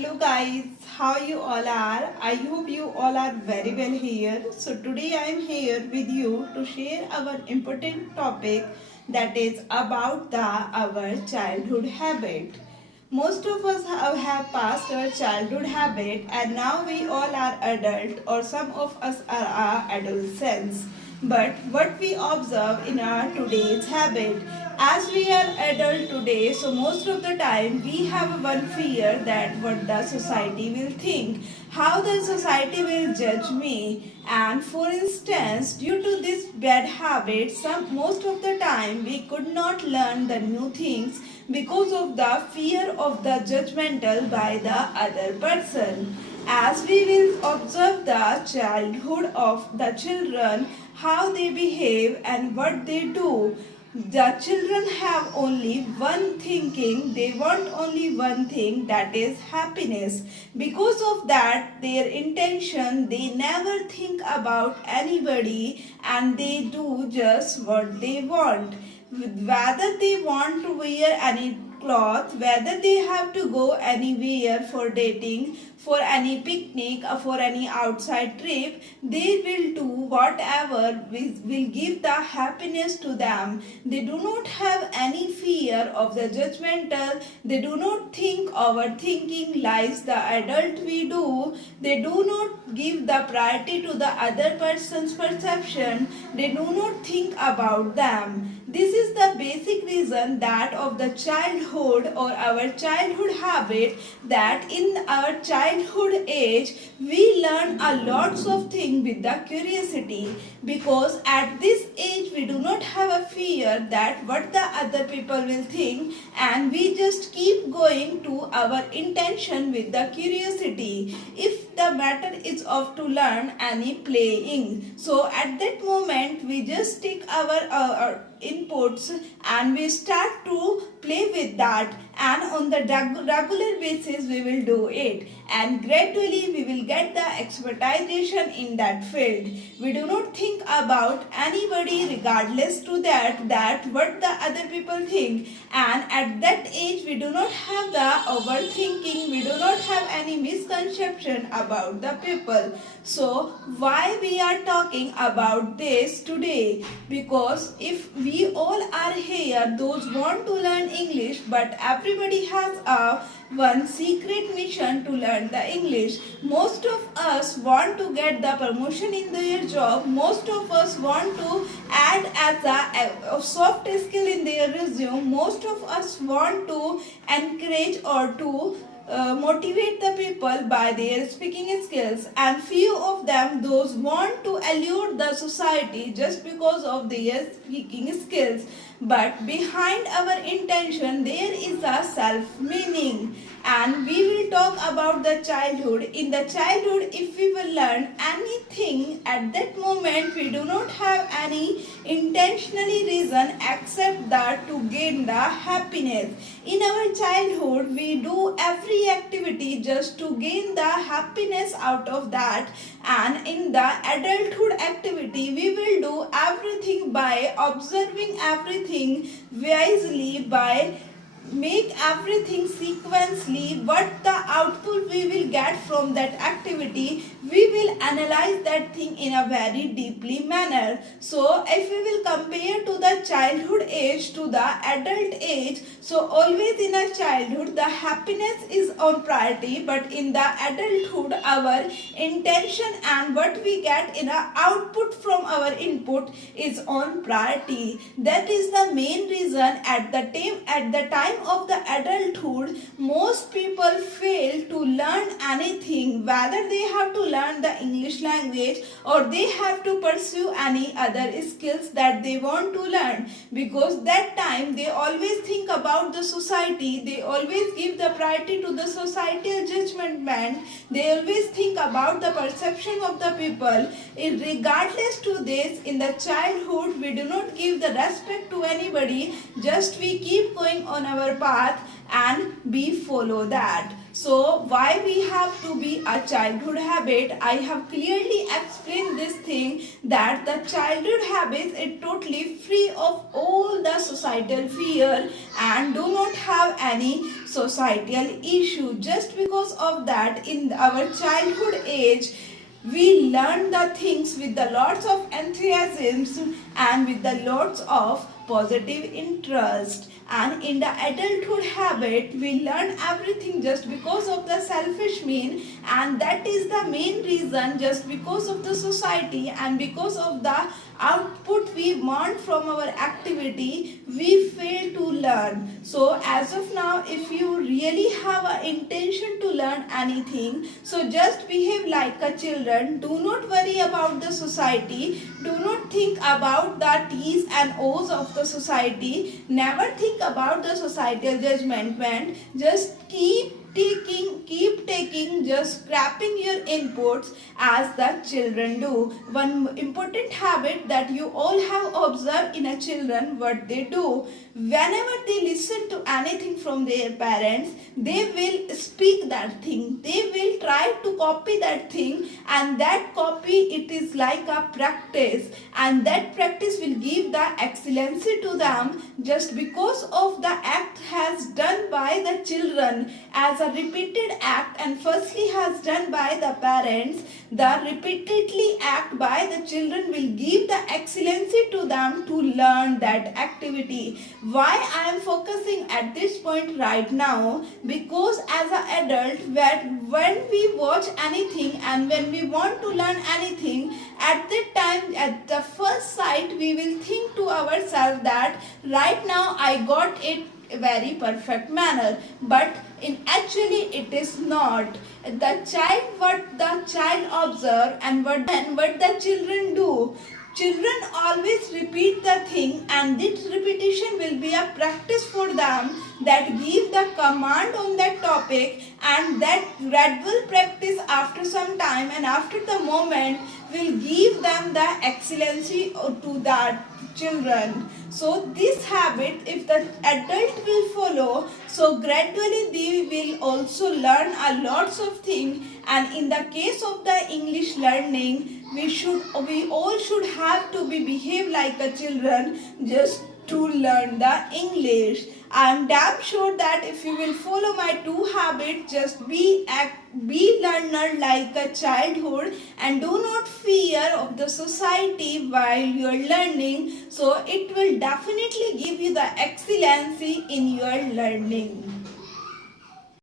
Hello guys, how you all are? I hope you all are very well here. So today I am here with you to share our important topic that is about our childhood habit. Most of us have passed our childhood habit and now we all are adult or some of us are adolescents. But what we observe in our today's habit, as we are adult today, so most of the time we have one fear that what the society will think, how the society will judge me. And for instance, due to this bad habit, most of the time we could not learn the new things because of the fear of the judgmental by the other person. As we will observe the childhood of the children, how they behave and what they do, the children have only one thinking, they want only one thing, that is happiness. Because of that, their intention, they never think about anybody and they do just what they want. Whether they want to wear any cloth, whether they have to go anywhere for dating, for any picnic or for any outside trip, they will do whatever will give the happiness to them. They do not have any fear of the judgmental. They do not think overthinking lies the adult we do. They do not give the priority to the other person's perception. They do not think about them. This is the basic reason that of the childhood or our childhood habit, that in our childhood age we learn a lots of things with the curiosity, because at this age we do not have a fear that what the other people will think, and we just keep going to our intention with the curiosity. If the matter is of to learn any playing, so at that moment we just take our inputs and we start to play with that, and on the regular basis we will do it, and gradually we will get the expertization in that field. We do not think about anybody regardless to that what the other people think, and at that age we do not have the overthinking, we do not have any misconception about the people. So why we are talking about this today? Because if we all are here, those want to learn English, but everybody has a one secret mission to learn the English. Most of us want to get the promotion in their job. Most of us want to add as a soft skill in their resume. Most of us want to encourage or to motivate the people by their speaking skills, and few of them those want to allure the society just because of their speaking skills. But behind our intention there is a self meaning, and we will talk about the childhood. In the childhood, if we will learn anything, at that moment we do not have any intentionally reason except that to gain the happiness. In our childhood we do every activity just to gain the happiness out of that, and in the adulthood activity we will do everything by observing everything wisely, by make everything sequentially. What the output we will get from that activity, we will analyze that thing in a very deeply manner. So if we will compare to the childhood age to the adult age, so always in a childhood the happiness is on priority, but in the adulthood our intention and what we get in a output from our input is on priority. That is the main reason at the time of the adulthood most people fail to learn anything, whether they have to learn the English language or they have to pursue any other skills that they want to learn, because that time they always think about the society, they always give the priority to the societal judgment band, they always think about the perception of the people. Regardless to this, in the childhood we do not give the respect to anybody, just we keep going on our path and we follow that. So why we have have to be a childhood habit. I have clearly explained this thing that the childhood habits is totally free of all the societal fear and do not have any societal issue. Just because of that, in our childhood age, we learn the things with the lots of enthusiasm and with the lots of positive interest, and in the adulthood habit we learn everything just because of the selfish mean, and that is the main reason, just because of the society and because of the output we want from our activity we fail to learn. So as of now, if you really have an intention to learn anything, so just behave like a children. Do not worry about the society. Do not think about the T's and O's of the society. Never think about the societal judgment. Just keep taking, just scrapping your inputs as the children do. One important habit that you all have observed in a children, what they do, whenever they listen to anything from their parents, they will speak that thing, they will try to copy that thing, and that copy, it is like a practice, and that practice will give the excellency to them, just because of the act has done by the children as a repeated act, and firstly has done by the parents. The repeatedly act by the children will give the excellency to them to learn that activity. Why I am focusing at this point right now? Because as an adult, when we watch anything and when we want to learn anything, at that time, at the first sight, we will think to ourselves that right now I got it very perfect manner, but in actually it is not. What the child observe and what the children do, children always repeat the thing, and this repetition will be a practice for them, that give the command on that topic, and that gradual practice after some time and after the moment will give them the excellency to that children. So this habit, if the adult will follow, so gradually they will also learn a lots of things. And in the case of the English learning, we all should have to be behave like a children just to learn the English. I am damn sure that if you will follow my two habits, just be learner like a childhood, and do not fear of the society while you are learning, so it will definitely give you the excellency in your learning.